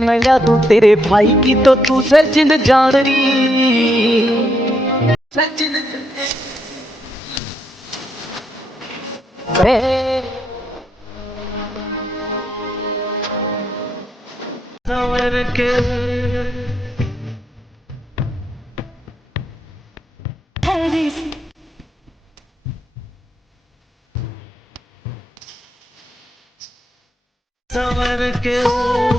मैं यादों तेरे भाई की तो तू सचिन जान रही सचिन सवर के सवर के